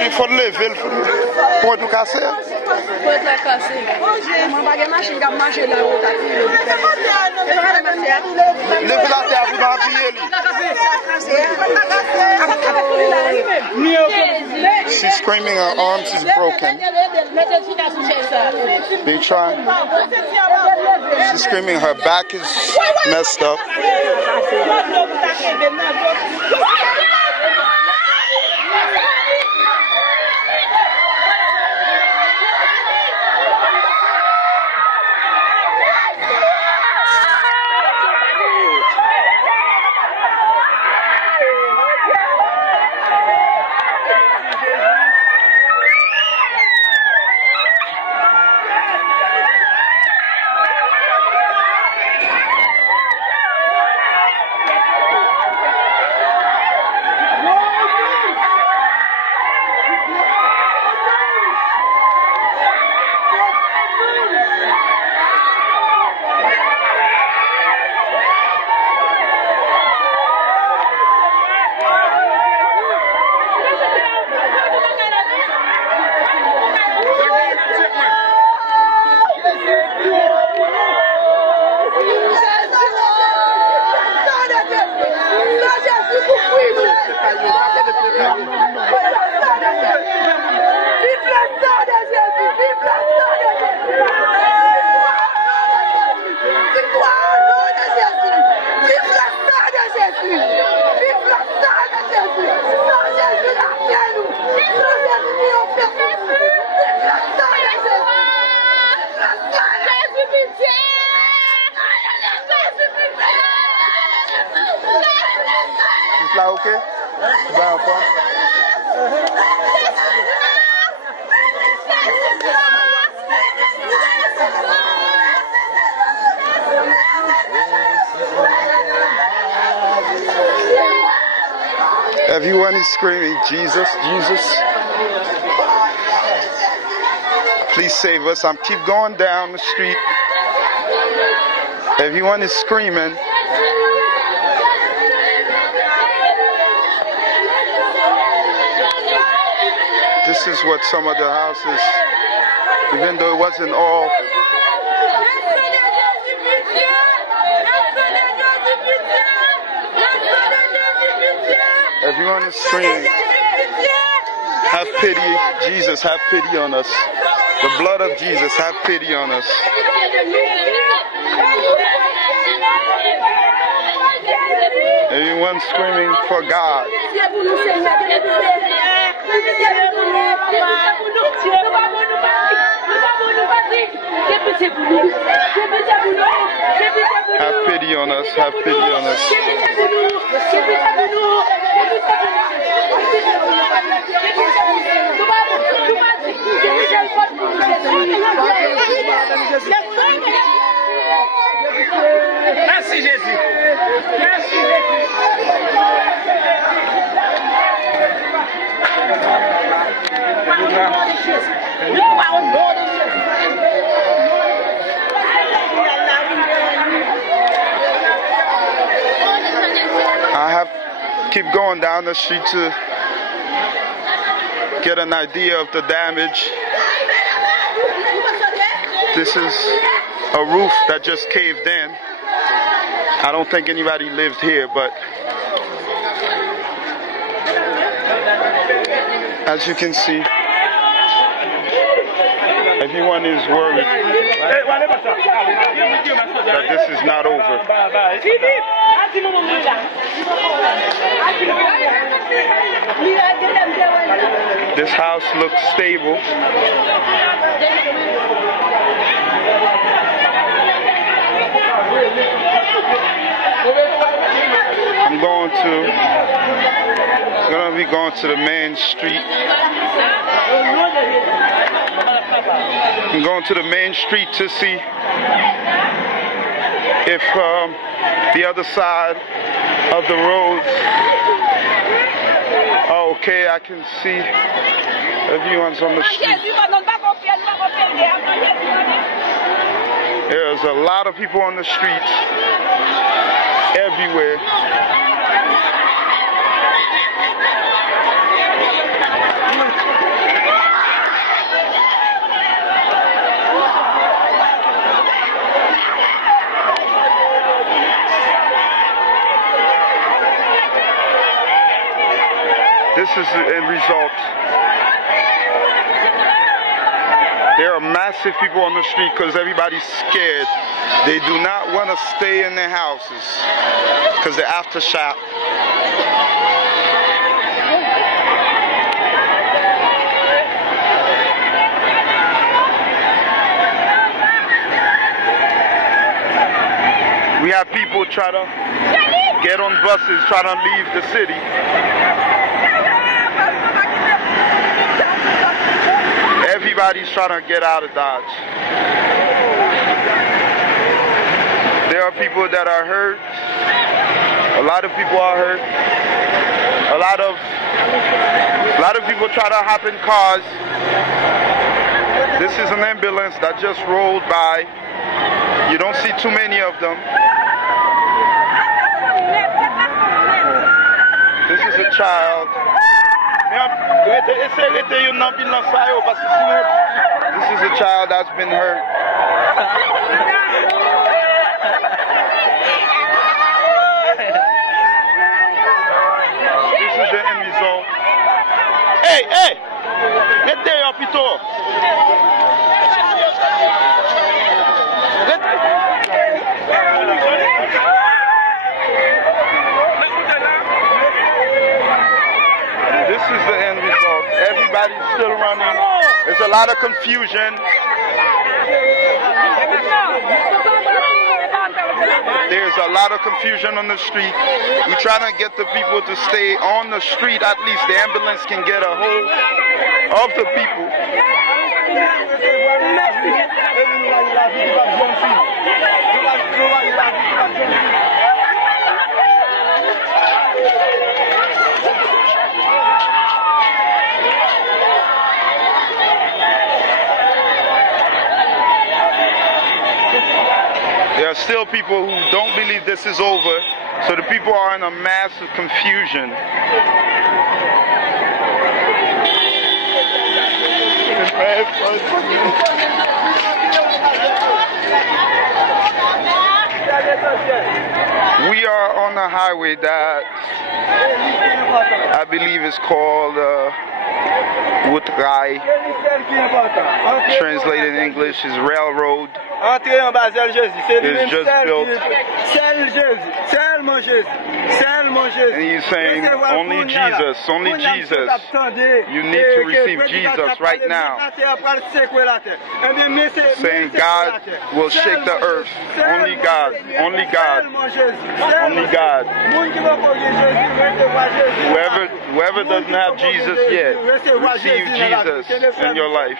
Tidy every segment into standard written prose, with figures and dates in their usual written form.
Il faut lever pour tout casser. Levez la terre, vous appuyer. She's screaming, her arms is broken. They try. She's screaming, her back is messed up. Là, ok? Ben, encore. Everyone is screaming, Jesus, Jesus. Please save us. I'm keep going down the street. Everyone is screaming. This is what some of the houses, even though it wasn't all. Everyone is screaming, have pity, Jesus, have pity on us. The blood of Jesus, have pity on us. Everyone screaming for God. Have pity on us, have pity on us. Merci Jésus. Merci Jésus. I have keep going down the street to get an idea of the damage. This is a roof that just caved in. I don't think anybody lived here, but as you can see, everyone is worried that this is not over. This house looks stable. I'm gonna be going to the main street. I'm going to the main street to see if the other side of the road Okay, I can see everyone's on the street. There's a lot of people on the streets everywhere. This is the end result. There are massive people on the street because everybody's scared. They do not want to stay in their houses because they're aftershock. We have people try to get on buses, try to leave the city. Everybody's trying to get out of Dodge. There are people that are hurt. A lot of people are hurt. A lot of people try to hop in cars. This is an ambulance that just rolled by. You don't see too many of them. This is a child. This is a child that's been hurt. This is the end result. Hey, hey! Get there, Pito. This is the end result. Everybody's still running. There's a lot of confusion. There's a lot of confusion on the street. We're trying to get the people to stay on the street. At least the ambulance can get a hold of the people. There are still people who don't believe this is over, so the people are in a massive confusion. We are on a highway that I believe is called Woodrai. Translated in English is railroad. It's just built. And he's saying, only Jesus, only Jesus. You need to receive Jesus right now. Saying God will shake the earth. Only God, only God, only God. Whoever doesn't have Jesus yet, receive Jesus in your life.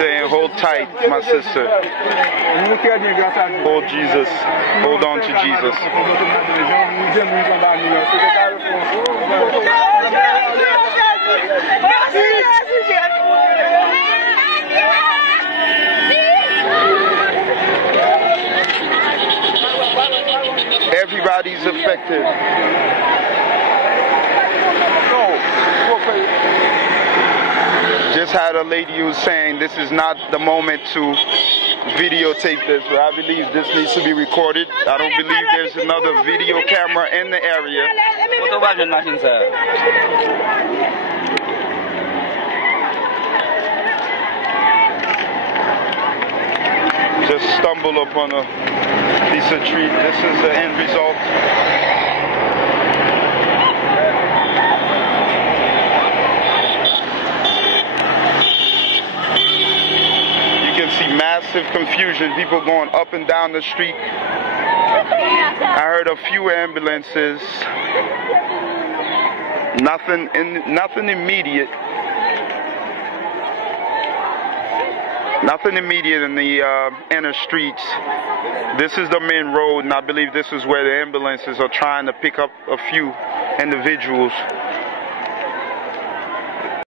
Saying, hold tight, my sister. Hold Jesus. Hold on to Jesus. Everybody's affected. Just had a lady who was saying this is not the moment to videotape this, but I believe this needs to be recorded. I don't believe there's another video camera in the area. Just stumble upon a piece of tree. This is the end result. Massive confusion, people going up and down the street. I heard a few ambulances. Nothing immediate. Nothing immediate in the inner streets. This is the main road, and I believe this is where the ambulances are trying to pick up a few individuals.